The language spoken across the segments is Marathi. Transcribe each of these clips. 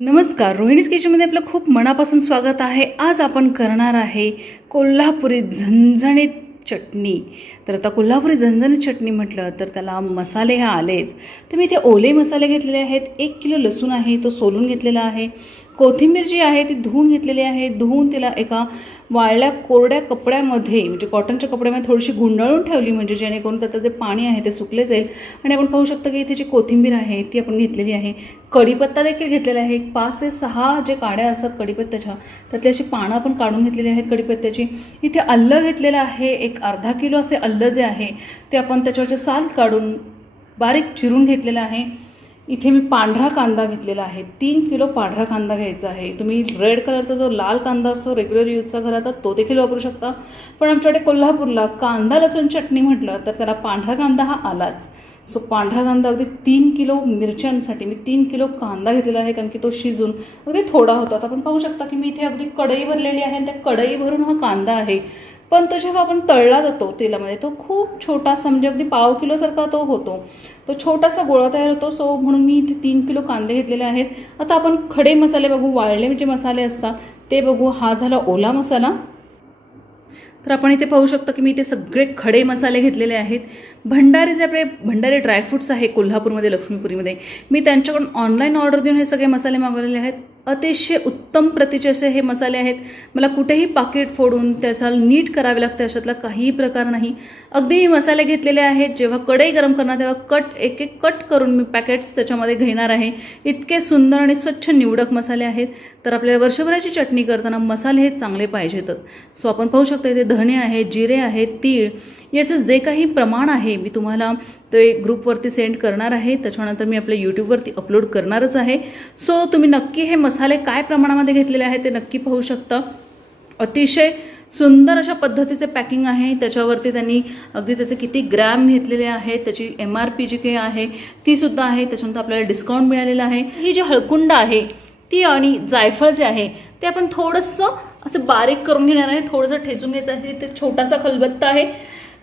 नमस्कार, रोहिणीज किचनमध्ये आपलं खूप मनापासून स्वागत आहे. आज आपण करणार आहे कोल्हापुरी झणझणीत चटणी. तर आता कोल्हापुरी झणझणीत चटणी म्हटलं तर त्याला मसाले हे आलेच. तर मी इथे ओले मसाले घेतलेले आहेत. 1 किलो लसूण आहे, तो सोलून घेतलेला आहे. कोथिंबीर जी आहे ती धुवून घेतलेली आहे. धुवून तिला एका वाळल्या कोरड्या कपड्यामध्ये म्हणजे कॉटनच्या कपड्यामध्ये थोडीशी गुंडाळून ठेवली, म्हणजे जेणेकरून त्याचं जे पाणी आहे ते सुकले जाईल. आणि आपण पाहू शकता की इथे जी कोथिंबीर आहे ती आपण घेतलेली आहे. कढीपत्ता देखील घेतलेला आहे. 5 ते 6 जे काड्या असतात कढीपत्त्याच्या, त्यातली अशी पानं आपण काढून घेतलेली आहेत कढीपत्त्याची. इथे आलं घेतलेलं आहे. एक अर्धा किलो असे आलं जे आहे ते आपण त्याच्यावरचे साल काढून बारीक चिरून घेतलेलं आहे. इथे मी पांढरा कांदा घेतलेला आहे. 3 किलो पांढरा कांदा घ्यायचा आहे. तुम्ही रेड कलरचा जो लाल कांदा असतो रेग्युलर यूजचा घरात तो देखील वापरू शकता. पण आमच्याकडे कोल्हापूरला कांदा लसूण चटणी म्हटलं तर त्याला पांढरा कांदा हा आलाच. सो पांढरा कांदा अगदी 3 किलो मिरच्यांसाठी मी 3 किलो कांदा घेतलेला आहे, कारण की तो शिजून अगदी थोडा होता. आता आपण पाहू शकता की मी इथे अगदी कढई भरलेली आहे आणि त्या कढई भरून हा कांदा आहे. पण तो जेव्हा आपण तळला जातो तेलामध्ये तो खूप छोटासा म्हणजे अगदी पाव किलोसारखा तो होतो. तो छोटासा गोळा तयार होतो. सो म्हणून मी इथे 3 किलो कांदे घेतलेले आहेत. आता आपण खडे मसाले बघू, वाळले जे मसाले असतात ते बघू. हा झाला ओला मसाला. तर आपण इथे पाहू शकतो की मी इथे सगळे खडे मसाले घेतलेले आहेत. भंडारे जे आपले भंडारे ड्रायफ्रूट्स आहे कोल्हापूरमध्ये लक्ष्मीपुरीमध्ये, मी त्यांच्याकडून ऑनलाईन ऑर्डर देऊन हे सगळे मसाले मागवलेले आहेत. अतिशय उत्तम प्रतीचे असे हे मसाले आहेत. मला कुठेही पाकिट फोडून त्याचा नीट करावे लागते अशातला काहीही प्रकार नाही. अगदी मी मसाले घेतलेले आहेत. जेव्हा कढई गरम करणार तेव्हा एक एक कट करून मी पॅकेट्स त्याच्यामध्ये घेणार आहे. इतके सुंदर आणि स्वच्छ निवडक मसाले आहेत. तर आपल्याला वर्षभराची चटणी करताना मसाले हे चांगले पाहिजेतच. सो आपण पाहू शकतो इथे धणे आहेत, जिरे आहेत, तीळ, याचं जे काही प्रमाण आहे मी तुम्हाला ते ग्रुपवरती सेंड करणार आहे. त्याच्यानंतर मी आपल्या यूट्यूबवरती अपलोड करणारच आहे. सो तुम्ही नक्की हे मसाले काय प्रमाणामध्ये घेतलेले आहेत ते नक्की पाहू शकता. अतिशय सुंदर अशा पद्धतीचे पॅकिंग आहे. त्याच्यावरती त्यांनी अगदी त्याचे किती ग्रॅम घेतलेले आहेत, त्याची MRP जी काही आहे तीसुद्धा आहे. त्याच्यानंतर आपल्याला डिस्काउंट मिळालेला आहे. ही जी हळकुंड आहे ती आणि जायफळ जे आहे ते आपण थोडंसं असं बारीक करून घेणार आहे. थोडंसं ठेचून घ्यायचं आहे. ते छोटासा खलबत्ता आहे.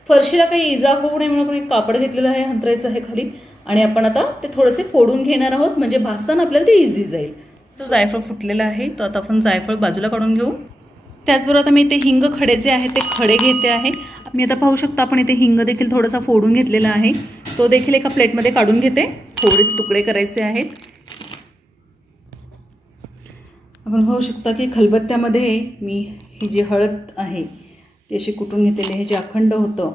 फरशीला काही इजा होऊ नये म्हणून आपण एक कापड घेतलेलं आहे, अंतरायचं आहे खाली. आणि आपण आता ते थोडेसे फोडून घेणार आहोत, म्हणजे भाजताना आपल्याला ते इझी जाईल. तो जायफळ फुटलेला आहे, तो आता आपण जायफळ बाजूला काढून घेऊ. त्याचबरोबर आता मी इथे हिंग खडे जे आहे ते खडे घेते आहे. मी आता पाहू शकता आपण इथे हिंग देखील थोडासा फोडून घेतलेला आहे. तो देखील एका प्लेटमध्ये काढून घेते. थोडेसे तुकडे करायचे आहेत. आपण पाहू शकता की खलबत्त्यामध्ये मी ही जी हळद आहे ती अशी कुटून घेतलेली आहे. जे अखंड होतं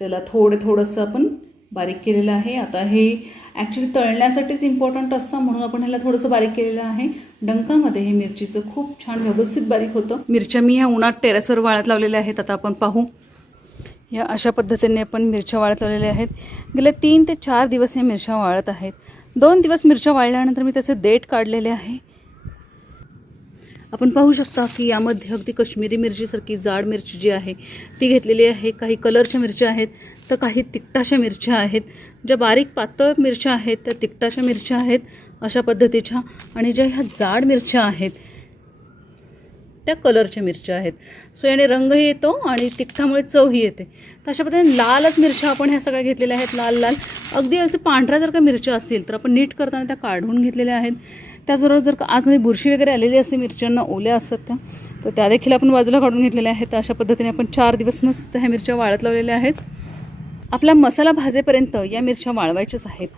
त्याला थोडंसं आपण बारीक केलेलं आहे. आता हे ॲक्च्युली तळण्यासाठीच इम्पॉर्टंट असतं म्हणून आपण ह्याला थोडंसं बारीक केलेलं आहे. डंकामध्ये हे मिरचीचं खूप छान व्यवस्थित बारीक होतं. मिरच्या मी ह्या उन्हात टेरेसवर वाळत लावलेल्या आहेत. आता आपण पाहू. या अशा पद्धतीने आपण मिरच्या वाळत लावलेल्या आहेत. गेले 3 ते 4 दिवस या मिरच्या वाळत आहेत. 2 दिवस मिरच्या वाळल्यानंतर मी त्याचे देठ काढलेले आहे. आपण पाहू शकता की यामध्ये अगदी काश्मीरी मिरचीसारखी जाड मिरची जी आहे ती घेतलेली आहे. काही कलरच्या मिरच्या आहेत तर काही तिखटाच्या मिरच्या आहेत. ज्या बारीक पातळ मिरच्या आहेत त्या तिखटाच्या मिरच्या आहेत अशा पद्धतीच्या, आणि ज्या ह्या जाड मिरच्या आहेत त्या कलरच्या मिरच्या आहेत. सो याने रंगही येतो आणि तिखटामुळे चवही येते. तर अशा पद्धतीने लालच मिरच्या आपण ह्या सगळ्या घेतलेल्या आहेत. लाल लाल अगदी असे पांढऱ्या जर का मिरच्या असतील तर आपण नीट करताना त्या काढून घेतलेल्या आहेत. त्याचबरोबर जर का आतमध्ये बुरशी वगैरे आलेली असते मिरच्यांना, ओल्या असतात तर त्या देखील आपण बाजूला काढून घेतलेल्या आहेत. तर अशा पद्धतीने आपण 4 दिवस मस्त ह्या मिरच्या वाळत लावलेल्या आहेत. आपला मसाला भाजेपर्यंत या मिरच्या वाळवायच्याच आहेत.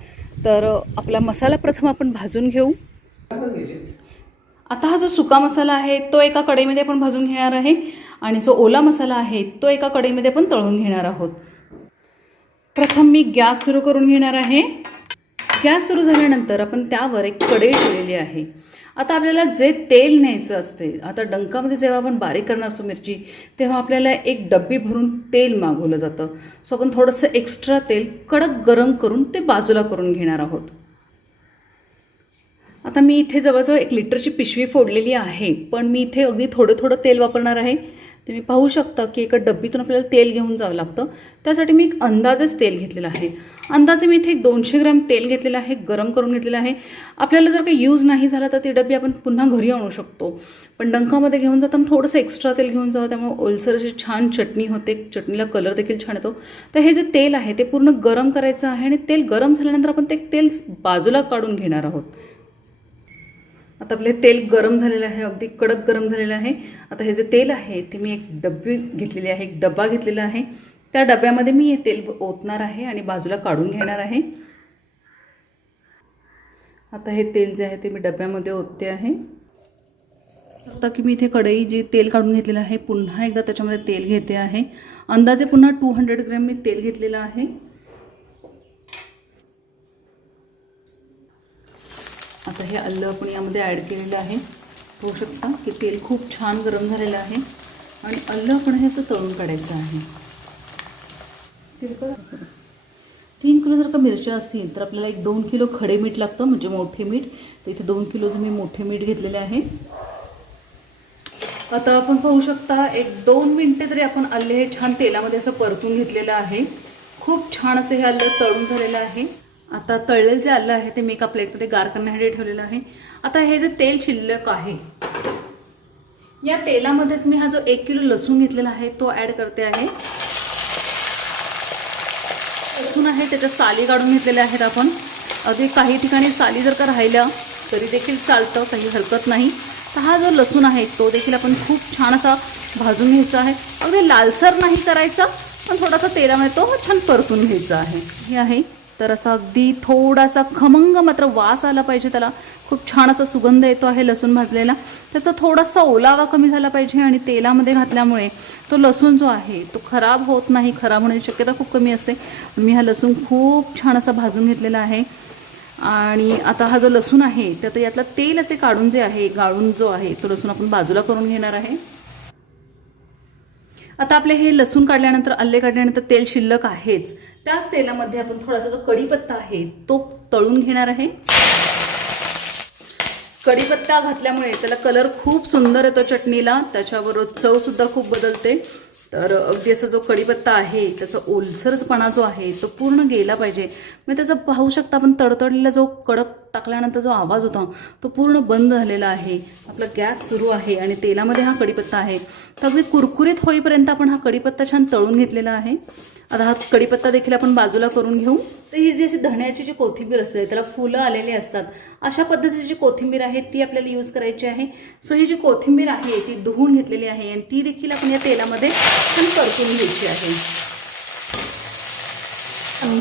तर आपला मसाला प्रथम आपण भाजून घेऊ. आता हा जो सुका मसाला आहे तो एका कढईमध्ये आपण भाजून घेणार आहे आणि जो ओला मसाला आहे तो एका कढईमध्ये आपण तळून घेणार आहोत. प्रथम मी गॅस सुरू करून घेणार आहे. गॅस सुरू झाल्यानंतर आपण त्यावर एक कढई ठेवलेली आहे. आता आपल्याला जे तेल न्यायचं असते, आता डंकामध्ये जेव्हा आपण बारीक करणार असतो मिरची तेव्हा आपल्याला एक डब्बी भरून तेल मागवलं जातं. सो आपण थोडंसं एक्स्ट्रा तेल कडक गरम करून ते बाजूला करून घेणार आहोत. आता मी इथे जवळजवळ 1 लिटरची पिशवी फोडलेली आहे, पण मी इथे अगदी थोडं तेल वापरणार आहे. तुम्ही पाहू शकता की एका डब्बीतून आपल्याला तेल घेऊन जावं लागतं. त्यासाठी मी एक अंदाजेच तेल घेतलेलं आहे. अंदाजे मी इथे 200 ग्रॅम तेल घेतलेलं आहे, गरम करून घेतलेलं आहे. आपल्याला जर काही यूज नाही झाला तर ती डब्बी आपण पुन्हा घरी आणू शकतो, पण डंकामध्ये घेऊन जाताना थोडंसं एक्स्ट्रा तेल घेऊन जावं, त्यामुळे ओलसर अशी छान चटणी होते. चटणीला कलर देखील छान येतो. तर हे जे तेल आहे ते पूर्ण गरम करायचं आहे आणि तेल गरम झाल्यानंतर आपण ते तेल बाजूला काढून घेणार आहोत. आता आपले तेल गरम झालेलं आहे, अगदी कडक गरम झालेलं आहे. आता हे जे तेल आहे ते मी एक डब्बी घेतलेली आहे, एक डब्बा घेतलेला आहे. त्या डब्यामध्ये मी हे तेल ओतणार आहे आणि बाजूला काढून घेणार आहे. आता हे तेल जे आहे ते मी डब्यामध्ये ओतते आहे. आता की मी इथे कढई जी तेल काढून घेतलेलं आहे पुन्हा एकदा त्याच्यामध्ये तेल घेते आहे. अंदाजे पुन्हा 200 ग्रॅम मी तेल घेतलेलं आहे. आता हे आलं आपण यामध्ये ॲड केलेलं आहे. होऊ शकता की तेल खूप छान गरम झालेलं आहे आणि आलं आपण हे असं तळून काढायचं आहे. 3 किलो जर का मिरच्या असतील तर आपल्याला 1-2 किलो खडे मीठ लागतं, म्हणजे मोठे मीठ. तर इथे 2 किलोचं मी मोठे मीठ घेतलेले आहे. आता आपण पाहू शकता 1-2 मिनटे तरी आपण आलं हे छान तेलामध्ये असं परतून घेतलेलं आहे. खूप छान असं हे आलं तळून झालेलं आहे. आता तळलेलं जे आलं आहे ते मी एका प्लेटमध्ये गार करण्यासाठी ठेवलेलं आहे. आता हे जे तेल शिल्लक आहे या तेलामध्येच मी हा जो 1 किलो लसूण घेतलेला आहे तो ॲड करते आहे. लसूण आहे त्याच्या साली काढून घेतलेल्या आहेत आपण. अगदी काही ठिकाणी साली जर का राहिल्या तरी देखील चालतं, काही हरकत नाही. तर हा जो लसूण आहे तो देखील आपण खूप छान असा भाजून घ्यायचा आहे. अगदी लालसर नाही करायचा, पण थोडासा तेलामध्ये तो छान परतून घ्यायचा आहे. हे आहे तर असा अगदी थोडासा खमंग मात्र वास आला पाहिजे, त्याला खूप छान असा सुगंध येतो आहे लसूण भाजलेला. त्याचा थोडासा ओलावा कमी झाला पाहिजे आणि तेलामध्ये घातल्यामुळे तो लसूण जो आहे तो खराब होत नाही, खराब होण्याची शक्यता खूप कमी असते. मी हा लसूण खूप छान असा भाजून घेतलेला आहे. आणि आता हा जो लसूण आहे त्यात यातला तेल असे काढून जे आहे गाळून जो आहे तो लसूण आपण बाजूला करून घेणार आहे. आता आपले हे लसूण काढल्यानंतर आले काढल्यानंतर तेल शिल्लक आहेच, त्याच तेलामध्ये आपण थोडासा जो कढीपत्ता आहे तो तळून घेणार आहे. कढीपत्ता घातल्यामुळे त्याला कलर खूप सुंदर येतो चटणीला, त्याच्याबरोबर चव सुद्धा खूप बदलते. तर अगदी असा जो कढीपत्ता आहे त्याचा ओलसरपणा जो आहे तो पूर्ण गेला पाहिजे. मग त्याचा पाहू शकता आपण तडतडलेला जो कडक टाकल्यानंतर जो आवाज होता तो पूर्ण बंद झालेला आहे. आपला गॅस सुरू आहे आणि तेलामध्ये हा कढीपत्ता आहे. तर अगदी कुरकुरीत होईपर्यंत आपण हा कढीपत्ता छान तळून घेतलेला आहे. आता हा कढीपत्ता देखील आपण बाजूला करून घेऊ. तर ही जी अशी धण्याची जी कोथिंबीर असते त्याला फुलं आलेली असतात, अशा पद्धतीची जी कोथिंबीर आहे ती आपल्याला यूज करायची आहे. सो ही जी कोथिंबीर आहे ती धुवून घेतलेली आहे आणि ती देखील आपण या तेलामध्ये छान परतून घ्यायची आहे.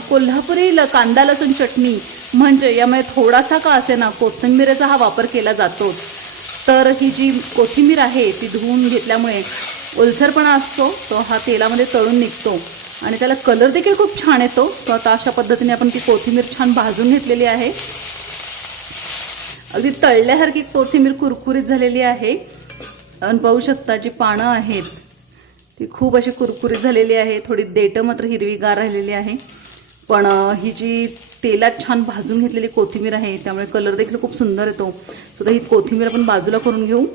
कोल्हापुरी कांदा लसूण चटणी म्हणजे यामध्ये थोडासा का असेना कोथिंबीरचा हा वापर केला जातोच. तर ही जी कोथिंबीर आहे ती धुवून घेतल्यामुळे ओलसरपणा असतो तो हा तेलामध्ये तळून निघतो आणि त्याला कलर देखील खूप छान येतो. तो आता अशा पद्धतीने आपण ती कोथिंबीर छान भाजून घेतलेली आहे. अगदी तळल्यासारखी कोथिंबीर कुरकुरीत झालेली आहे. आणि पाहू शकता जी पानं आहेत ती खूप अशी कुरकुरीत झालेली आहे. थोडी देठं मात्र हिरवीगार राहिलेली आहे, पण ही जी तेलात छान भाजून घेतलेली कोथिंबीर आहे त्यामुळे कलर देखील खूप सुंदर येतो. सुद्धा ही कोथिंबीर आपण बाजूला करून घेऊ.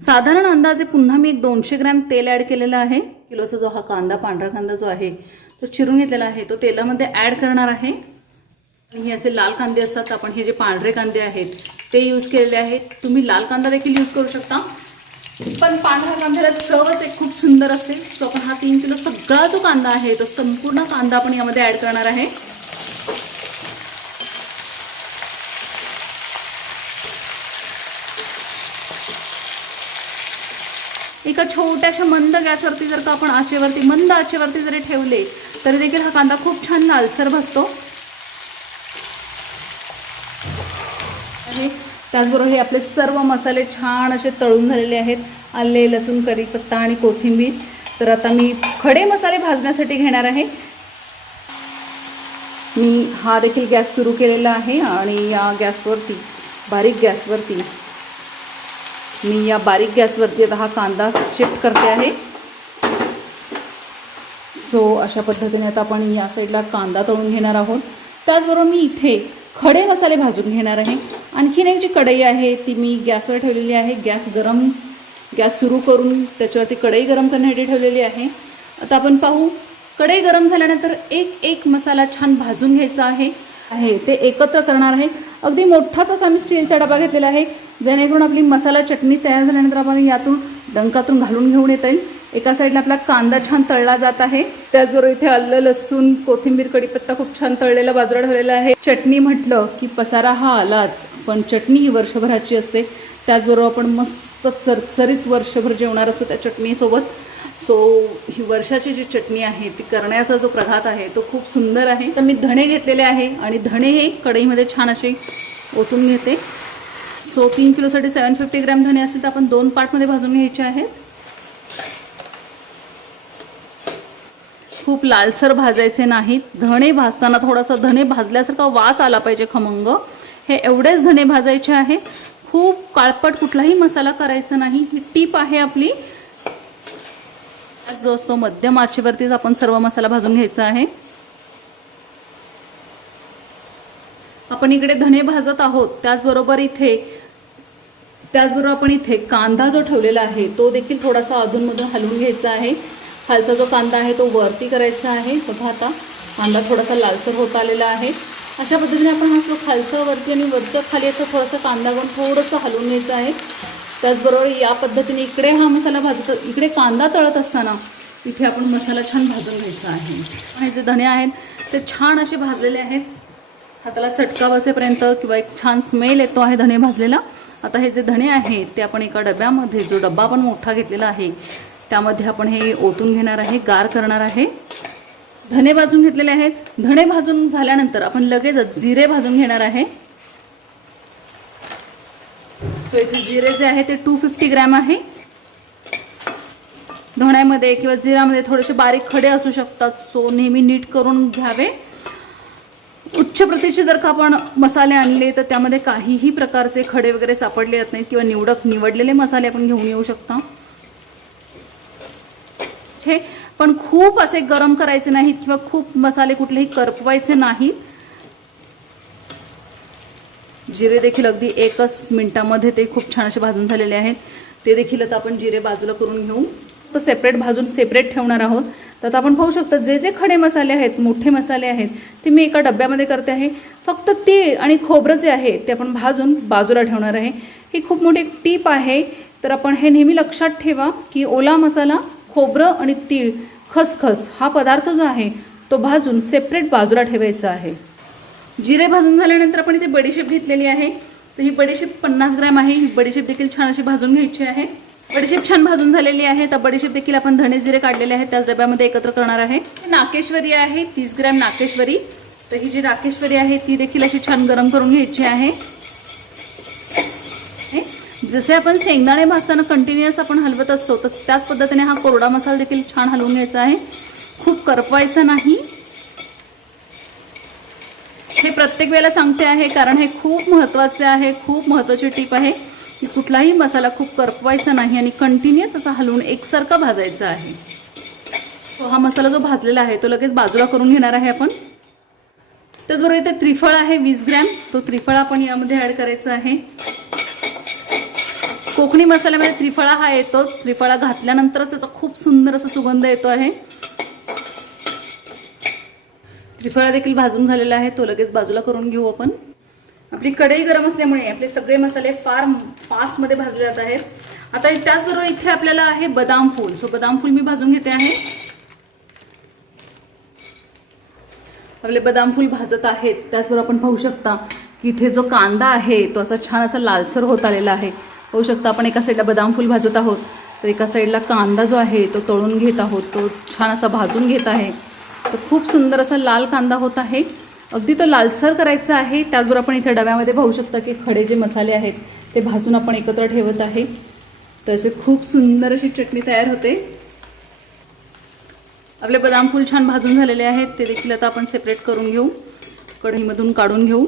साधारण अंदाजे पुन्हा मी 200 ग्रॅम तेल ॲड केलेला आहे. किलोचा जो हा कांदा पांढरा कांदा जो आहे तो चिरून घेतलेला आहे तो तेलामध्ये ॲड करणार आहे. आणि हे असे लाल कांदे असतात, आपण हे जे पांढरे कांदे आहेत ते यूज केलेले आहेत. तुम्ही लाल कांदा देखील यूज करू शकता, पण पांढऱ्या कांद्याला चवच एक खूप सुंदर असते. सो आपण हा 3 किलो सगळा जो कांदा आहे तो संपूर्ण कांदा आपण यामध्ये ॲड करणार आहे. एका छोट्याशा मंद गॅसवरती जर का आपण मंद आचेवरती जरी ठेवले तरी देखील हा कांदा खूप छान लालसर भाजतो. त्याचबरोबर हे आपले सर्व मसाले छान असे तळून झालेले आहेत. आले लसूण कढीपत्ता आणि कोथिंबीर. तर आता मी खडे मसाले भाजण्यासाठी घेणार आहे. मी हा देखील गॅस सुरू केलेला आहे आणि या गॅसवरती बारीक गॅसवरती आता हा कांदा शिफ्ट करते आहे. सो अशा पद्धतीने आता आपण या साईडला कांदा तळून घेणार आहोत. त्याचबरोबर मी इथे खडे मसाले भाजून घेणार आहे. आणखीन एक जी कढई आहे ती मी गॅसवर ठेवलेली आहे. गॅस सुरू करून त्याच्यावरती कढई गरम करण्यासाठी ठेवलेली आहे. आता आपण पाहू कढई गरम झाल्यानंतर एक मसाला छान भाजून घ्यायचा आहे ते एकत्र करणार आहे. अगदी मोठाच असा मी स्टीलचा डबा घेतलेला आहे जेणेकरून आपली मसाला चटणी तयार झाल्यानंतर आपण यातून डंकातून घालून घेऊन येता येईल. एका साईडला आपला कांदा छान तळला जात आहे, त्याचबरोबर इथे आलं लसूण कोथिंबीर कढीपत्ता खूप छान तळलेला बाजूला ठेवलेला आहे. चटणी म्हटलं की पसारा हा आलाच, पण चटणी ही वर्षभराची असते. त्याचबरोबर आपण मस्त चरचरीत वर्षभर जेवणार असतो त्या चटणीसोबत. सो ही वर्षाची जी चटणी आहे ती करण्याचा जो प्रघात आहे तो खूप सुंदर आहे. तर मी धणे घेतलेले आहे आणि धणे हे कढईमध्ये छान असे ओतून घेते. सो 3 किलोसाठी 750 ग्रॅम धणे असतील तर आपण 2 पार्टमध्ये भाजून घ्यायचे आहेत. खूप लालसर भाजायचे नाहीत. धणे भाजताना थोडासा धणे भाजल्यासारखा वास आला पाहिजे खमंग, हे एवढेच धणे भाजायचे आहे. खूप काळपट कुठलाही मसाला करायचा नाही, ही टीप आहे आपली. जो असतो मध्यम आचेवरतीच आपण सर्व मसाला भाजून घ्यायचा आहे. आपण इकडे धणे भाजत आहोत, त्याचबरोबर आपण इथे कांदा जो ठेवलेला आहे तो देखील थोडासा अधूनमधून हलवून घ्यायचा आहे. खालचा जो कांदा आहे तो वरती करायचा आहे. बघा आता कांदा थोडासा लालसर होत आलेला आहे. अशा पद्धतीने आपण हा खालचं वरती आणि वरचं खाली असं थोडासा कांदा घेऊन थोडंसं हलवून घ्यायचं आहे. त्याचबरोबर या पद्धतीने इकडे हा मसाला इकडे कांदा तळत असताना इथे आपण मसाला छान भाजून घ्यायचा आहे. हे जे धणे आहेत ते छान असे भाजलेले आहेत, हाताला चटका बसेपर्यंत किंवा एक छान स्मेल येतो आहे धणे भाजलेला. आता हे जे धणे आहेत ते आपण एका डब्यामध्ये, जो डब्बा आपण मोठा घेतलेला आहे त्यामध्ये आपण हे ओतून घेणार आहे, गार करणार आहे. धणे भाजून घेतलेले आहेत. धणे भाजून झाल्यानंतर आपण लगेच जिरे भाजून घेणार आहे. सो इथे जिरे जे आहे ते 250 ग्रॅम आहे. धण्यामध्ये किंवा जिऱ्यामध्ये थोडेसे बारीक खडे असू शकतात, सो नेहमी नीट करून घ्यावे. उच्च प्रतीचे जर का आपण मसाले आणले तर त्यामध्ये काहीही प्रकारचे खडे वगैरे सापडले जात नाहीत किंवा निवडलेले मसाले आपण घेऊन येऊ शकता. पण खूप असे गरम करायचे नाहीत किंवा खूप मसाले कुठलेही करपवायचे नाहीत. जिरे देखील अगदी 1 मिनिटामध्ये ते खूप छान असे भाजून झालेले आहेत. ते देखील आता आपण जिरे बाजूला करून घेऊ, तर सेपरेट भाजून सेपरेट ठेवणार आहोत. तर आता आपण पाहू शकता जे जे खडे मसाले आहेत, मोठे मसाले आहेत ते मी एका डब्यामध्ये करते आहे. फक्त तीळ आणि खोबरं जे आहे ते आपण भाजून बाजूला ठेवणार आहे. ही खूप मोठी एक टीप आहे. तर आपण हे नेहमी लक्षात ठेवा की ओला मसाला, खोबरं आणि तीळ, खसखस हा पदार्थ जो आहे तो भाजून सेपरेट बाजूला ठेवायचा आहे. जिरे भाजून झाल्यानंतर आपण इथे बडीशेप घेतलेली आहे. तर ही बडीशेप 50 ग्रॅम आहे. ही बडीशेप देखील छान अशी भाजून घ्यायची आहे. बडीशेप छान भाजून झालेली आहे. तर बडीशेप देखील आपण धणे जिरे काढलेले आहेत त्याच डब्यामध्ये एकत्र करणार आहे. नाकेश्वरी आहे 30 ग्रॅम नाकेश्वरी. तर ही जी नाकेश्वरी आहे ती देखील अशी छान गरम करून घ्यायची आहे. जसे आपण शेंगदाणे भाजताना कंटिन्युअस आपण हलवत असतो तर त्याच पद्धतीने हा कोरडा मसाला देखील छान हलवून घ्यायचा आहे. खूप करपवायचा नाही. हे प्रत्येक वेळेला सांगते आहे कारण हे खूप महत्त्वाचे आहे, खूप महत्त्वाची टीप आहे की कुठलाही मसाला खूप करपवायचा नाही आणि कंटिन्युअस असा हलवून एकसारखा भाजायचा आहे. तो हा मसाला जो भाजलेला आहे तो लगेच बाजूला करून घेणार आहे आपण. त्याचबरोबर इथे त्रिफळ आहे 20 ग्रॅम. तो त्रिफळा आपण यामध्ये ॲड करायचा आहे. कोकणी मसाल्यामध्ये त्रिफळा हा येतोच. त्रिफळा घातल्यानंतरच त्याचा खूप सुंदर असा सुगंध येतो आहे. त्रिफळा देखील भाजून झालेला आहे, तो लगेच बाजूला करून घेऊ आपण. आपली कढई गरम असल्यामुळे आपले सगळे मसाले फार फास्टमध्ये भाजले जात आहेत. आता त्याचबरोबर इथे आपल्याला आहे बदाम फूल. सो बदाम फूल मी भाजून घेते आहे. आपले बदाम फूल भाजत आहेत. त्याचबरोबर आपण पाहू शकता की इथे जो कांदा आहे तो असा छान असा लालसर होत आलेला आहे. पाहू शकता आपण एका साईडला बदाम फूल भाजत आहोत तर एका साईडला कांदा जो आहे तो तळून घेत आहोत, तो छान असा भाजून घेत आहे. तर खूप सुंदर असा लाल कांदा होत आहे. अगदी तो लालसर करायचा आहे. त्याचबरोबर आपण इथे डब्यामध्ये पाहू शकता की खडे जे मसाले आहेत ते भाजून आपण एकत्र ठेवत आहे. तसे खूप सुंदर अशी चटणी तयार होते. आपले बदाम फूल छान भाजून झालेले आहेत. ते देखील आता आपण सेपरेट करून घेऊ, कढईमधून काढून घेऊ.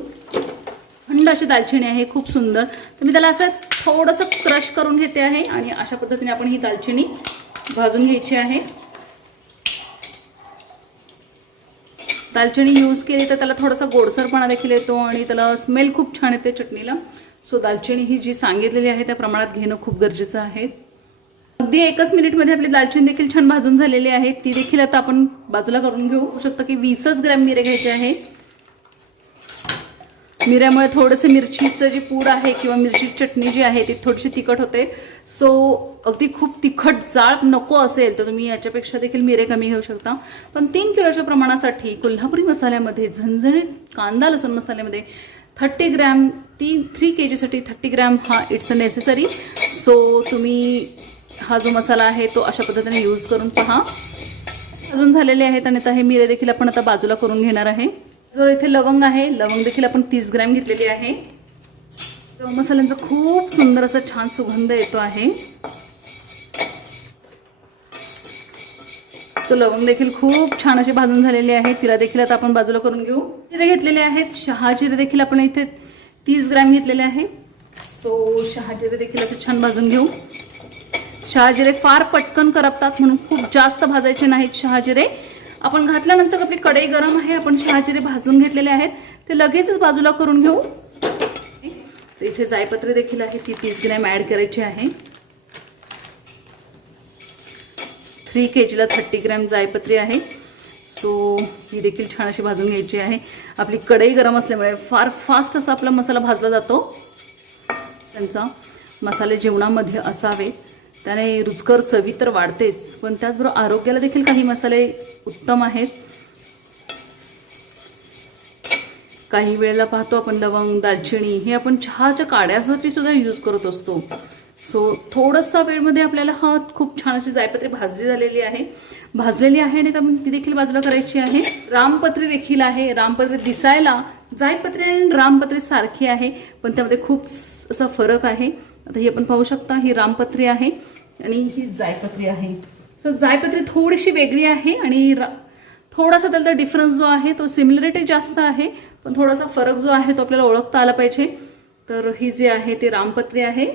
थंड अशी दालचिनी आहे, खूप सुंदर. तर मी त्याला असं थोडंसं क्रश करून घेते आहे आणि अशा पद्धतीने आपण ही दालचिनी भाजून घ्यायची आहे. दालचिनी यूज केली तर त्याला थोडासा गोडसरपणा देखील येतो आणि त्याला स्मेल खूप छान येते चटणीला. सो दालचिनी ही जी सांगितलेली आहे त्या प्रमाणात घेणं खूप गरजेचं आहे. अगदी 1 मिनिटमध्ये आपली दालचिनी देखील छान भाजून झालेली आहे. ती देखील आता आपण बाजूला करून घेऊ शकतो की 20 ग्रॅम मिरे घ्यायचे आहे. मिऱ्यामुळे थोडंसं मिरचीचं जी पूड आहे किंवा मिरची चटणी जी आहे ती थोडीशी तिखट होते. सो अगदी खूप तिखट जाळ नको असेल तर तुम्ही याच्यापेक्षा देखील मिरे कमी घेऊ शकता. पण 3 किलोच्या प्रमाणासाठी कोल्हापुरी मसाल्यामध्ये झणझणीत कांदा लसूण मसाल्यामध्ये 30 ग्रॅम 3 kgसाठी 30 ग्रॅम हा इट्स अ नेसेसरी. सो तुम्ही हा जो मसाला आहे तो अशा पद्धतीने यूज करून पहा. अजून झालेले आहेत आणि आता हे मिरे देखील आपण आता बाजूला करून घेणार आहे. जर इथे लवंग आहे, लवंग देखील आपण 30 ग्रॅम घेतलेली आहे. मसाल्यांचा खूप सुंदर असा छान सुगंध येतो आहे. तो लवंग देखील खूप छान अशी भाजून झालेली आहे. तिला देखील आता आपण बाजूला करून घेऊ. जिरे घेतलेले आहेत, शहाजिरे देखील आपण इथे 30 ग्रॅम घेतलेले आहे. सो शहाजिरे देखील असं छान भाजून घेऊ. शहाजिरे फार पटकन करपतात म्हणून खूप जास्त भाजायचे नाहीत शहाजिरे. आपण घातल्यानंतर आपली कढई गरम आहे, आपण शहाजिरे भाजून घेतलेले आहेत ते लगेचच बाजूला करून घेऊ. तर इथे जायपत्री देखील आहे, ती 30 ग्रॅम ॲड करायची आहे. 3 kgला 30 ग्रॅम जायपत्री आहे. सो ही देखील छान अशी भाजून घ्यायची आहे. आपली कढई गरम असल्यामुळे फार फास्ट असा आपला मसाला भाजला जातो. त्यांचा मसाले जेवणामध्ये असावे, त्याने रुचकर चवी तर वाढतेच पण त्याचबरोबर आरोग्याला देखील काही मसाले उत्तम आहेत. काही वेळेला पाहतो आपण लवंग दालचिनी हे आपण चहाच्या काड्यासाठी सुद्धा यूज करत असतो. सो थोडंसं वेळमध्ये आपल्याला हा खूप छान अशी जायपत्री भाजलेली आहे आणि आपण ती देखील बाजूला करायची आहे. रामपत्री देखील आहे. रामपत्री दिसायला जायपत्री आणि रामपत्री सारखी आहे पण त्यामध्ये खूप असा फरक आहे. आता ही आपण पाहू शकता, ही रामपत्री आहे आणि ही जायपत्री आहे. सो जायपत्री थोडीशी वेगळी आहे आणि थोडासा त्याचा डिफरन्स जो आहे तो सिमिलरिटी जास्त आहे पण थोडासा फरक जो आहे तो आपल्याला ओळखता आला पाहिजे. तर ही जी आहे ती रामपत्री आहे.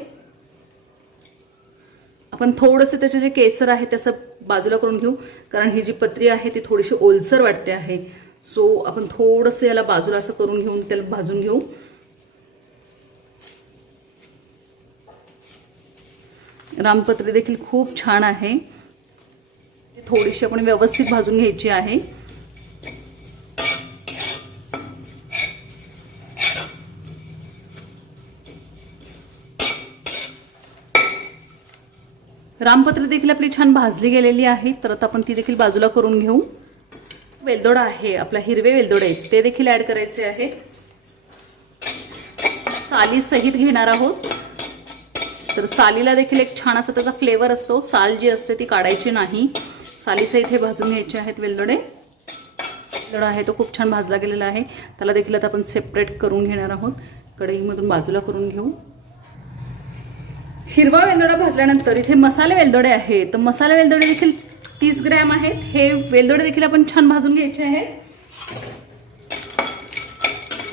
आपण थोडंसं त्याचे जे केसर आहे त्याचं बाजूला करून घेऊ कारण ही जी पत्री आहे ती थोडीशी ओलसर वाटते आहे. सो आपण थोडंसं याला बाजूला असं करून घेऊन त्याला भाजून घेऊ. रामपत्री देखील खूप छान आहे. थोडीशी आपण व्यवस्थित भाजून घ्यायची आहे. रामपत्री देखील आपली छान भाजली गेलेली आहे तर आता आपण ती देखील बाजूला करून घेऊ. वेलदोडा आहे आपला, हिरवे वेलदोडे ते देखील ऍड करायचे आहे. साली सहित घेणार आहोत. तर सालीला देखील एक छान असा त्याचा फ्लेवर असतो. साल जी असते ती काढायची नाही. सालीसहित हे भाजून घ्यायचे आहेत वेलदोडे. वेलदोडा आहे तो खूप छान भाजला गेलेला आहे. त्याला देखील आता आपण सेपरेट करून घेणार आहोत. कढईमधून बाजूला करून घेऊ. हिरवा वेलदोडा भाजल्यानंतर इथे मसाले वेलदोडे आहेत. तर मसाले वेलदोडे देखील 30 ग्रॅम आहेत. हे वेलदोडे देखील आपण छान भाजून घ्यायचे आहेत.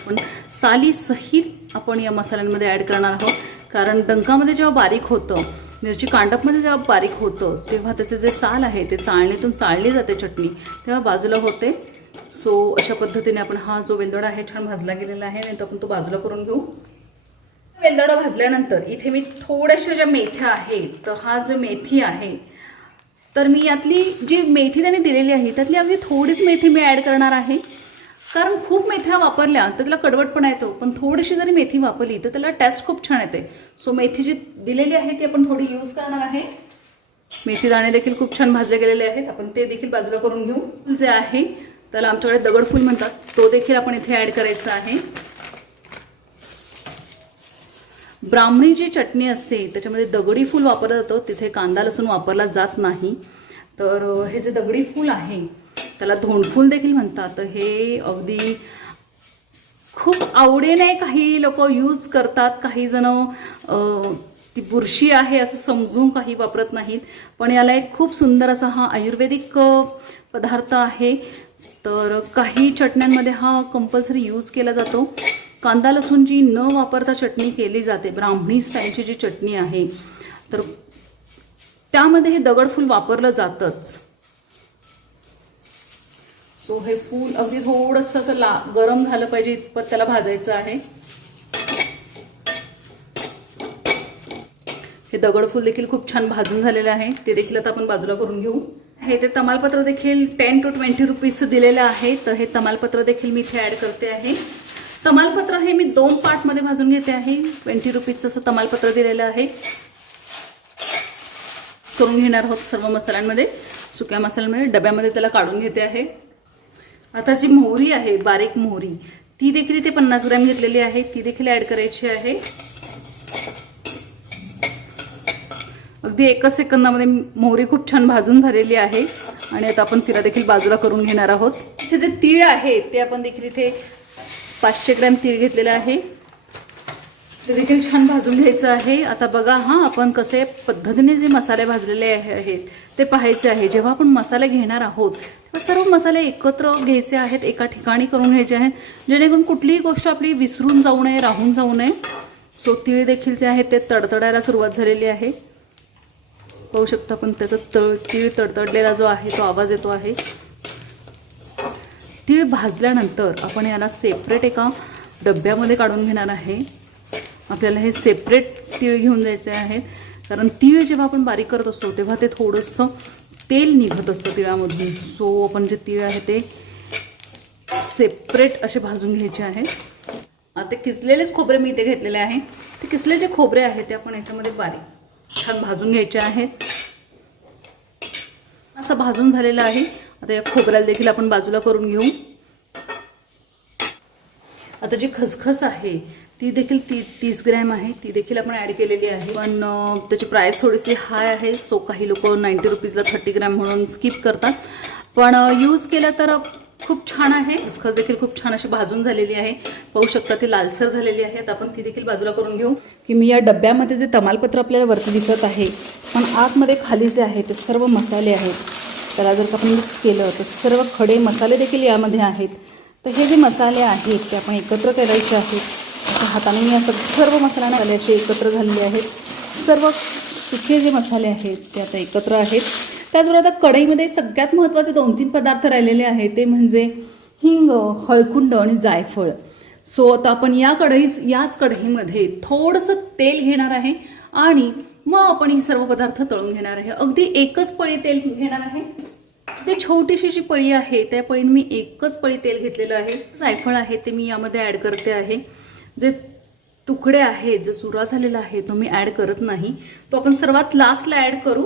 पण साली सहित आपण या मसाल्यांमध्ये ऍड करणार आहोत कारण डंकामध्ये जेव्हा बारीक होतं, मिरची कांडपमध्ये जेव्हा बारीक होतं तेव्हा त्याचे जे साल आहे ते चाळणीतून चाळली जाते चटणी, तेव्हा बाजूला होते. सो अशा पद्धतीने आपण हा जो वेलदोडा आहे छान भाजला गेलेला आहे आणि आपण तो बाजूला करून घेऊ. वेलदोडा भाजल्यानंतर इथे मी थोड्याशा ज्या मेथ्या आहेत, तर हा जो मेथी आहे तर मी यातली जी मेथी त्याने दिलेली आहे त्यातली अगदी थोडीच मेथी मी ॲड करणार आहे. कारण खूप मेथ्या वापरल्या तर त्याला कडवटपणा येतो पण थोडीशी जरी मेथी वापरली तर त्याला टेस्ट खूप छान येते. सो मेथी जी दिलेली आहे ती आपण थोडी यूज करणार आहे. मेथी दाणे देखील खूप छान भाजले गेलेले आहेत. आपण ते देखील बाजूला करून घेऊ. जे आहे त्याला आमच्याकडे दगडफूल म्हणतात, तो देखील आपण इथे ॲड करायचा आहे. ब्राह्मणी जी चटणी असते त्याच्यामध्ये दगडी फूल वापरलं जातं, तिथे कांदा लसूण वापरला जात नाही. तर हे जे दगडी फूल आहे त्याला धोंडफूल देखील म्हणतात. तर हे अगदी खूप आवडीने काही लोक यूज करतात. काही जण ती बुरशी आहे असं समजून काही वापरत नाहीत. पण याला एक खूप सुंदर असा हा आयुर्वेदिक पदार्थ आहे. तर काही चटण्यांमध्ये हा कंपल्सरी यूज केला जातो. कांदा लसूण जी न वापरता चटणी केली जाते, ब्राह्मणी स्टाईलची जी चटणी आहे तर त्यामध्ये हे दगडफूल वापरलं जातंच. सो हे फूल अगदी थोडंसं असं गरम झालं पाहिजे इतपत त्याला भाजायचं आहे. हे दगडफूल देखील खूप छान भाजून झालेलं आहे. ते देखील आता आपण बाजूला करून घेऊ. हे ते तमालपत्र देखील 10 to 20 रुपीजचं दिलेलं आहे. तर हे तमालपत्र देखील मी इथे ॲड करते आहे. तमालपत्र हे मी 2 पार्टमध्ये भाजून घेते आहे. 20 रुपीजचं असं तमालपत्र दिलेलं आहे. करून घेणार आहोत सर्व मसाल्यांमध्ये, सुक्या मसाल्यांमध्ये. डब्यामध्ये त्याला काढून घेते आहे. आता जी मोहरी आहे, बारीक मोहरी, ती देखील इथे 50 ग्रॅम घेतलेली आहे. ती देखील ॲड करायची आहे. अगदी 1 सेकंदामध्ये मोहरी खूप छान भाजून झालेली आहे. आणि आता आपण तिला देखील बाजूला करून घेणार आहोत. हे जे तीळ आहे ते आपण देखील इथे 500 ग्रॅम तीळ घेतलेलं आहे. ते देखील छान भाजून घ्यायचं आहे. आता बघा आपण कसे पद्धतीने जे मसाले भाजलेले आहेत ते पाहायचे आहे. जेव्हा आपण मसाले घेणार आहोत तेव्हा सर्व मसाले एकत्र घ्यायचे आहेत, एका ठिकाणी करून घ्यायचे आहेत, जेणेकरून कुठलीही गोष्ट आपली विसरून जाऊ नये, राहून जाऊ नये. सो तीळ देखील जे आहे ते तडतडायला सुरुवात झालेली आहे. पाहू शकता आपण त्याचा तीळ तडतडलेला जो आहे तो आवाज येतो आहे. तीळ भाजल्यानंतर आपण याला सेपरेट एका डब्यामध्ये काढून घेणार आहे. आपल्याला हे सेपरेट तीळ घेऊन जायचे आहेत, कारण तीळ जेव्हा आपण बारीक करत असतो तेव्हा ते थोडंसं तेल निघत असतं तिळामधून. सो आपण जे तीळ आहे ते सेपरेट असे भाजून घ्यायचे आहेत. आता किसलेलेच खोबरे मी इथे घेतलेले आहे. ते किसलेले जे खोबरे आहे ते आपण याच्यामध्ये बारीक छान भाजून घ्यायचे आहेत. असं भाजून झालेलं आहे. आता या खोबऱ्याला देखील आपण बाजूला करून घेऊ. आता जी खसखस आहे ती देखील 30 ग्रॅम आहे. ती देखील आपण ॲड केलेली आहे. पण त्याची प्राईस थोडीशी हाय आहे. सो काही लोक 90 रुपीजला 30 ग्रॅम म्हणून स्किप करतात. पण यूज केलं तर खूप छान आहे. खसखस देखील खूप छान अशी भाजून झालेली आहे. पाहू शकता ती लालसर झालेली आहे. आता आपण ती देखील बाजूला करून घेऊ. की मी या डब्यामध्ये जे तमालपत्र आपल्याला वरती दिसत आहे, पण आतमध्ये खाली जे आहे ते सर्व मसाले आहेत. त्याला जर आपण मिक्स केलं तर सर्व खडे मसाले देखील यामध्ये आहेत. तर हे जे मसाले आहेत ते आपण एकत्र करायचे आहेत. हाताने मी असं सर्व मसाले असे एकत्र झालेले आहेत. सर्व सुके जे मसाले आहेत ते आता एकत्र आहेत. त्याचबरोबर आता कढईमध्ये सगळ्यात महत्त्वाचे 2-3 पदार्थ राहिलेले आहेत. ते म्हणजे हिंग, हळकुंड आणि जायफळ. सो आता आपण याच कढईमध्ये थोडंसं तेल घेणार आहे आणि मग आपण हे सर्व पदार्थ तळून घेणार आहे. अगदी एकच पळी तेल घेणार आहे. ते छोटीशी जी पळी आहे त्या पळीने मी एकच पळी तेल घेतलेलं आहे. जायफळ आहे ते मी यामध्ये ॲड करते आहे. जे तुकडे आहेत, जो चुरा झालेला आहे तो मी ॲड करत नाही. तो आपण सर्वात लास्टला ॲड करू.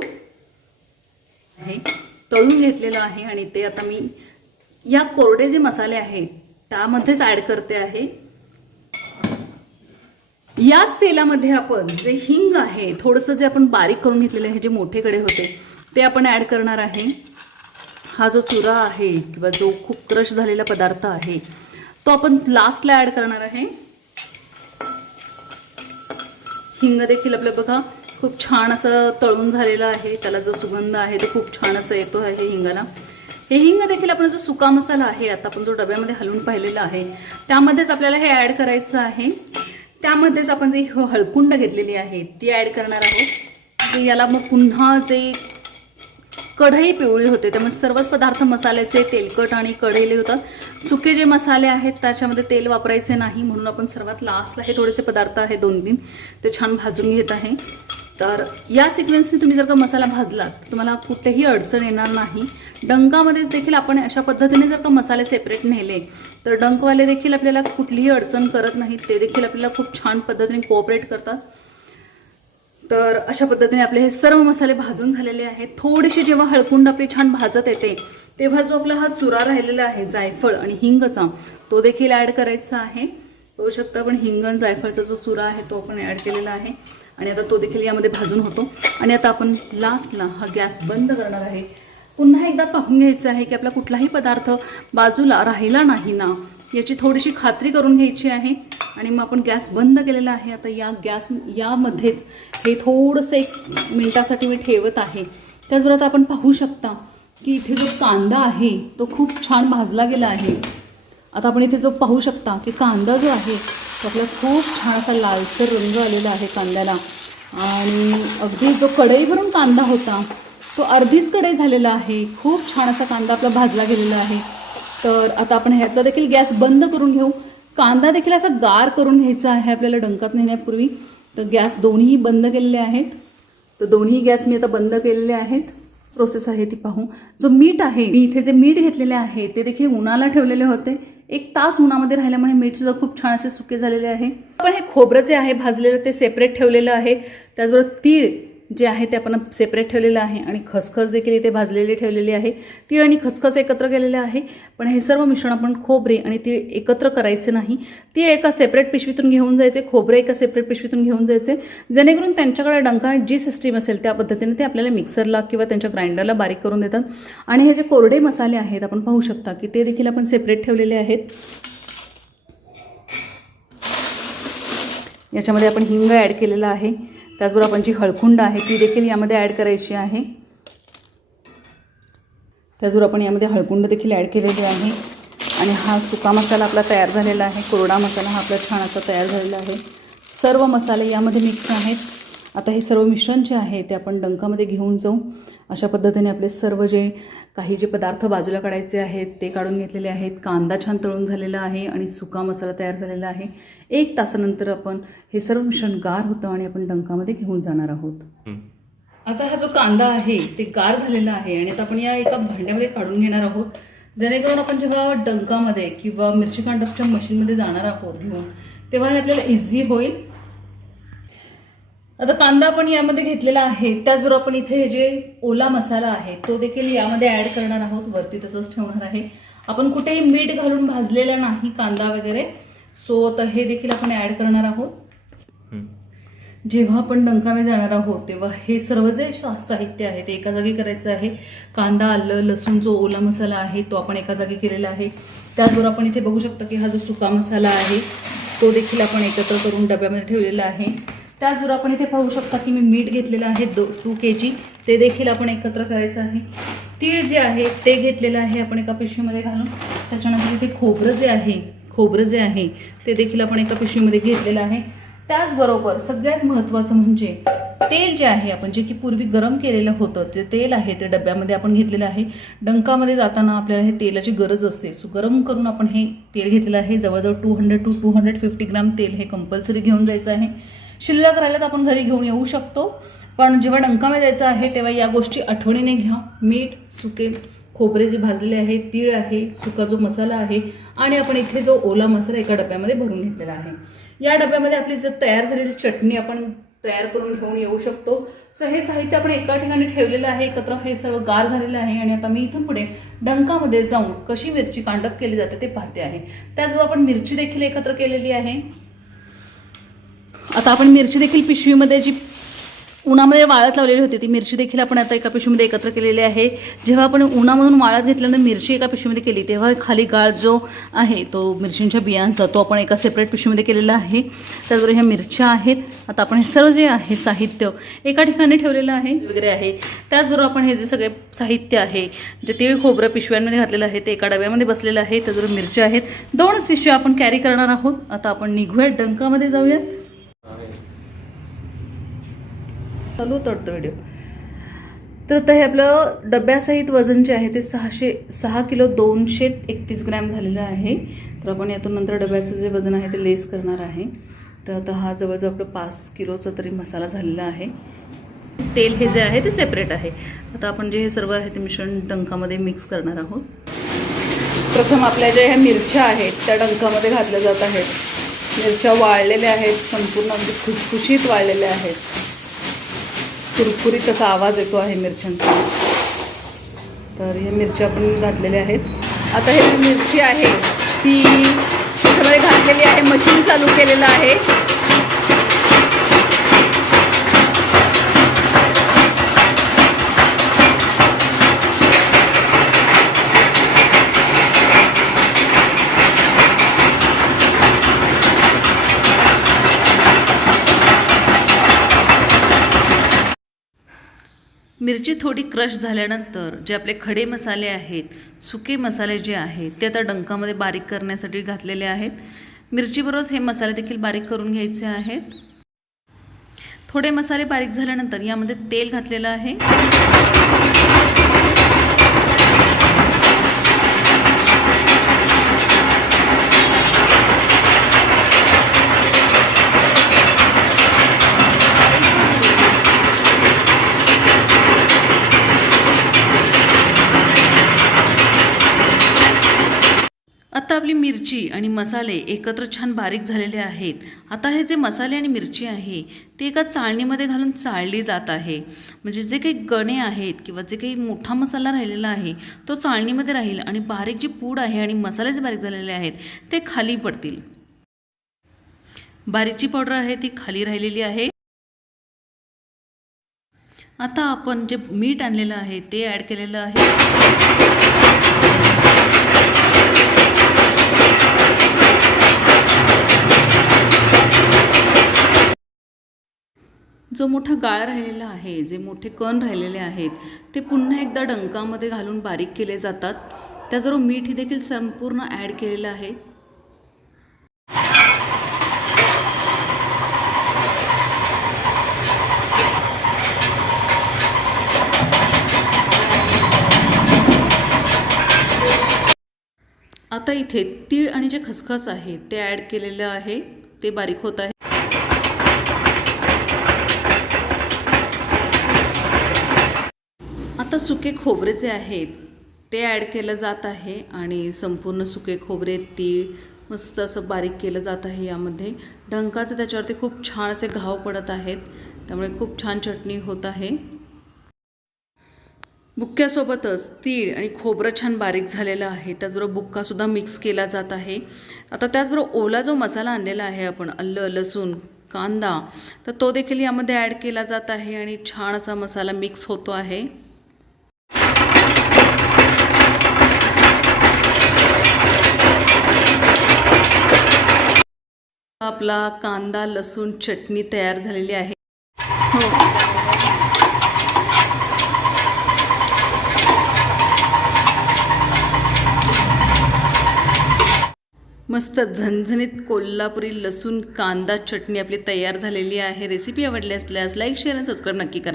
तळून घेतलेलं आहे आणि ते आता मी या कोरडे जे मसाले आहेत त्यामध्येच ॲड करते आहे. याच तेलामध्ये आपण जे हिंग आहे थोडंसं जे आपण बारीक करून घेतलेले आहे, जे मोठे कडे होते ते आपण ॲड करणार आहे. हा जो चुरा आहे किंवा जो खूप क्रश झालेला पदार्थ आहे तो आपण लास्टला ॲड करणार आहे. हिंग देखील आपलं बघा खूप छान असं तळून झालेलं आहे. त्याला जो सुगंध आहे तो खूप छान असं येतो आहे हिंगाला. हे हिंग देखील आपण जो सुका मसाला आहे आता आपण जो डब्यामध्ये हलवून पाहिलेला आहे त्यामध्येच आपल्याला हे ॲड करायचं आहे. त्यामध्येच आपण जे हळकुंड घेतलेली आहे ती ॲड करणार आहोत. याला मग पुन्हा जे कढई पिवळी होते, त्यामुळे सर्वच पदार्थ मसाल्याचे तेलकट आणि कढईले होतात. सुके जे मसाले आहेत त्याच्यामध्ये तेल वापरायचे नाही, म्हणून आपण सर्वात लास्टला हे थोडेसे पदार्थ आहे 2-3 ते छान भाजून घेत आहे. तर या सिक्वेन्सने तुम्ही जर का मसाला भाजलात तर तुम्हाला कुठेही अडचण येणार नाही. डंकामध्येच देखील आपण अशा पद्धतीने जर का मसाले सेपरेट नेले तर डंकवाले देखील आपल्याला कुठलीही अडचण करत नाहीत. ते देखील आपल्याला खूप छान पद्धतीने कोऑपरेट करतात. तर अशा पद्धतीने आपले हे सर्व मसाले भाजून झालेले आहेत. थोडीशी जेव्हा हळकुंड आपली छान भाजत येते तेव्हा जो आपला हा चुरा राहिलेला आहे जायफळ आणि हिंगचा तो देखील ॲड करायचा आहे. बघू शकता आपण हिंग आणि जायफळचा जो चुरा आहे तो आपण ॲड केलेला आहे आणि आता तो देखील यामध्ये भाजून होतो. आणि आता आपण लास्टला हा गॅस बंद करणार आहे. पुन्हा एकदा पाहून घ्यायचं आहे की आपला कुठलाही पदार्थ बाजूला राहिला नाही ना याची थोडीशी खात्री करून घ्यायची आहे. आणि मग आपण गॅस बंद केलेला आहे. आता यामध्येच हे थोडंसं 1 मिनिटासाठी मी ठेवत आहे. त्याचबरोबर आपण पाहू शकता की इथे जो कांदा आहे तो खूप छान भाजला गेला आहे. आता आपण इथे जो पाहू शकता की कांदा जो आहे तो आपला खूप छान असा लालसर रंग आलेला आहे कांद्याला. आणि अगदी जो कढई भरून कांदा होता तो अर्धीच कढई झालेला आहे. खूप छान असा कांदा आपला भाजला गेलेला आहे. तर आता आपण ह्याचा देखील गॅस बंद करून घेऊ. कांदा देखील असा गार करून घ्यायचा आहे आपल्याला डंकात नेण्यापूर्वी. तर गॅस दोन्ही बंद केलेले आहेत. तर दोन्ही गॅस मी आता बंद केलेले आहेत. प्रोसेस आहे ती पाहू. जो मीठ आहे, मी इथे जे मीठ घेतलेले आहे ते देखील उन्हाला ठेवलेले होते. 1 तास उन्हामध्ये राहिल्यामुळे मीठ सुद्धा खूप छान असे सुके झालेले आहे. आपण हे खोबरं जे आहे भाजलेलं ते सेपरेट ठेवलेलं आहे. त्याचबरोबर तीळ जे आहे ते आपण सेपरेट ठेवलेलं आहे आणि खसखस देखील इथे भाजलेली ठेवलेली आहे. तीळ आणि खसखस एकत्र केलेले आहे. पण हे सर्व मिश्रण आपण खोबरे आणि तीळ एकत्र करायचे नाही. तीळ एका सेपरेट पिशवीतून घेऊन जायचे, खोबरे एका सेपरेट पिशवीतून घेऊन जायचे, जेणेकरून त्यांच्याकडे डंका जी सिस्टीम असेल त्या पद्धतीने ते आपल्याला मिक्सरला किंवा त्यांच्या ग्राइंडरला बारीक करून देतात. आणि हे जे कोरडे मसाले आहेत आपण पाहू शकता की ते देखील आपण सेपरेट ठेवलेले आहेत. याच्यामध्ये आपण हिंग ॲड केलेला आहे. त्याचबरोबर आपण जी हळकुंड आहे ती देखील यामध्ये ॲड करायची आहे. त्याचबरोबर आपण यामध्ये हळकुंड देखील ॲड केलेली आहे. आणि हा सुका मसाला आपला तयार झालेला आहे. कोरडा मसाला हा आपला छान असा तयार झालेला आहे. सर्व मसाले यामध्ये मिक्स आहेत. आता हे सर्व मिश्रण जे आहे ते आपण डंकामध्ये घेऊन जाऊ. अशा पद्धतीने आपले सर्व जे काही जे पदार्थ बाजूला काढायचे आहेत ते काढून घेतलेले आहेत. कांदा छान तळून झालेला आहे आणि सुका मसाला तयार झालेला आहे. 1 तासानंतर आपण हे सर्व मिश्रण गार होतं आणि आपण डंकामध्ये घेऊन जाणार आहोत. आता हा जो कांदा आहे ते गार झालेला आहे आणि आता आपण या एका भांड्यामध्ये काढून घेणार आहोत, जेणेकरून आपण जेव्हा डंकामध्ये किंवा मिरची कांडपच्या मशीनमध्ये जाणार आहोत घेऊन, तेव्हा हे आपल्याला इझी होईल. आता कांदा आपण यामध्ये घेतलेला आहे. त्याचबरोबर आपण इथे जे ओला मसाला आहे तो देखील यामध्ये ॲड करणार आहोत. वरती तसंच ठेवणार आहे. आपण कुठेही मीठ घालून भाजलेला नाही कांदा वगैरे. सो आता हे देखील आपण ॲड करणार आहोत. जेव्हा आपण डंकामध्ये जाणार आहोत तेव्हा हे सर्व जे साहित्य आहे ते एका जागी करायचं आहे. कांदा, आलं, लसूण, जो ओला मसाला आहे तो आपण एका जागी केलेला आहे. त्याचबरोबर आपण इथे बघू शकता की हा जो सुका मसाला आहे तो देखील आपण एकत्र करून डब्यामध्ये ठेवलेला आहे. त्याचबरोबर आपण इथे पाहू शकता की मी मीठ घेतलेलं आहे 2 kg, ते देखील आपण एकत्र करायचं आहे. तीळ जे आहे ते घेतलेलं आहे आपण एका पिशवीमध्ये घालून. त्याच्यानंतर इथे खोबरं जे आहे ते देखील आपण एका पिशवीमध्ये घेतलेलं आहे. त्याचबरोबर सगळ्यात महत्त्वाचं म्हणजे तेल जे आहे आपण जे की पूर्वी गरम केलेलं होतं जे तेल आहे ते डब्यामध्ये आपण घेतलेलं आहे. डंकामध्ये जाताना आपल्याला हे तेलाची गरज असते. सो गरम करून आपण हे तेल घेतलेलं आहे. जवळजवळ 200 to 250 ग्राम तेल हे कंपल्सरी घेऊन जायचं आहे. शिल्लक राहिलं तर आपण घरी घेऊन येऊ शकतो, पण जेव्हा डंकामध्ये जायचं आहे तेव्हा या गोष्टी आठवणीने घ्या. मीठ, सुके खोबरे जे भाजलेले आहे, तीळ आहे, सुका जो मसाला आहे आणि आपण इथे जो ओला मसाला एका डब्यामध्ये भरून घेतलेला आहे. या डब्यामध्ये आपली जर तयार झालेली चटणी आपण तयार करून घेऊन येऊ शकतो. सो हे साहित्य आपण एका ठिकाणी ठेवलेलं आहे एकत्र. हे सर्व गार झालेलं आहे आणि आता मी इथून पुढे डंकामध्ये जाऊन कशी मिरची कांडप केली जाते ते पाहते आहे. त्याचबरोबर आपण मिरची देखील एकत्र केलेली आहे. आता आपण मिरची देखील पिशवीमध्ये जी उन्हामध्ये वाळत लावलेली होती ती मिरची देखील आपण आता एका पिशवीमध्ये एकत्र केलेली आहे. जेव्हा आपण उन्हामधून वाळत घेतल्यानंतर मिरची एका पिशवीमध्ये केली तेव्हा खाली गाळ जो आहे तो मिरचींच्या बियांचा तो आपण एका सेपरेट पिशवीमध्ये केलेला आहे. त्याचबरोबर ह्या मिरच्या आहेत. आता आपण हे सर्व जे आहे साहित्य एका ठिकाणी ठेवलेलं आहे वगैरे आहे. त्याचबरोबर आपण हे जे सगळे साहित्य आहे जे तीळ खोबरं पिशव्यांमध्ये घातलेलं आहे ते एका डब्यामध्ये बसलेलं आहे. त्याचबरोबर मिरच्या आहेत. 2च पिशव्या आपण कॅरी करणार आहोत. आता आपण निघूयात डंकामध्ये जाऊयात. चालू तडतो व्हिडिओ. तर आता हे आपलं डब्यासहित वजन जे आहे ते 6 किलो 231 ग्रॅम झालेलं आहे. तर आपण यातून नंतर डब्याचं जे वजन आहे ते लेस करणार आहे. तर आता हा जवळजवळ आपलं 5 किलोचा तरी मसाला झालेला आहे. तेल हे जे आहे ते सेपरेट आहे. आता आपण जे हे सर्व आहे ते मिश्रण डंकामध्ये मिक्स करणार आहोत. प्रथम आपल्या ज्या ह्या मिरच्या आहेत त्या डंकामध्ये घातल्या जात आहेत. मिरच्या वाळलेल्या आहेत, संपूर्ण अगदी खुसखुशीत वाळलेल्या आहेत. कुरकुरीत असा आवाज येतो आहे मिरच्यांचा. तर या मिरच्या आपण घातलेल्या आहेत. आता हे जी मिरची आहे ती त्याच्यामध्ये घातलेली आहे. मशीन चालू केलेलं आहे. मिरची थोडी क्रश झाल्यानंतर जे आपले खडे मसाले आहेत, सुके मसाले जे आहेत ते आता डंकामध्ये बारीक करण्यासाठी घातलेले आहेत. मिरचीबरोबरच हे मसाले देखील बारीक करून घ्यायचे आहेत. थोडे मसाले बारीक झाल्यानंतर यामध्ये तेल घातलेलं आहे. मिरची आणि मसाले एकत्र छान बारीक झालेले आहेत. आता हे जे मसाले आणि मिरची आहे ते एका चाळणीमध्ये घालून चाळली जात आहे. म्हणजे जे काही गणे आहेत किंवा जे काही मोठा मसाला राहिलेला आहे तो चाळणीमध्ये राहील आणि बारीक जी पूड आहे आणि मसाले जे बारीक झालेले आहेत ते खाली पडतील. बारीकची पावडर आहे ती खाली राहिलेली आहे. आता आपण जे मीठ आणलेलं आहे ते ॲड केलेलं आहे. जो मोठा गाळ राहिलेला आहे, जे मोठे कण राहिलेले आहेत ते पुन्हा एकदा डंकामध्ये घालून बारीक केले जातात. त्याचबरोबर मीठ ही देखील संपूर्ण ॲड केलेलं आहे. आता इथे तीळ आणि जे खसखस आहे ते ॲड केलेलं आहे, ते बारीक होत आहे. आता सुके खोबरे जे आहेत ते ॲड केलं जात आहे आणि संपूर्ण सुके खोबरे, तीळ मस्त असं बारीक केलं जात आहे. यामध्ये डंकाचे त्याच्यावरती खूप छान असे घाव पडत आहेत, त्यामुळे खूप छान चटणी होत आहे. बुक्क्यासोबतच तीळ आणि खोबरं छान बारीक झालेलं आहे, त्याचबरोबर बुक्कासुद्धा मिक्स केला जात आहे. आता त्याचबरोबर ओला जो मसाला आणलेला आहे आपण, आलं, लसूण, कांदा, तर तो देखील यामध्ये ॲड केला जात आहे आणि छान असा मसाला मिक्स होतो आहे. आपला कांदा लसूण चटणी तयार झालेली आहे. हो. मस्त झणझणीत कोल्हापुरी लसूण कांदा चटणी आपली तयार झालेली आहे. रेसिपी आवडली असल्यास लाईक शेअर आणि सबस्क्राईब नक्की करा.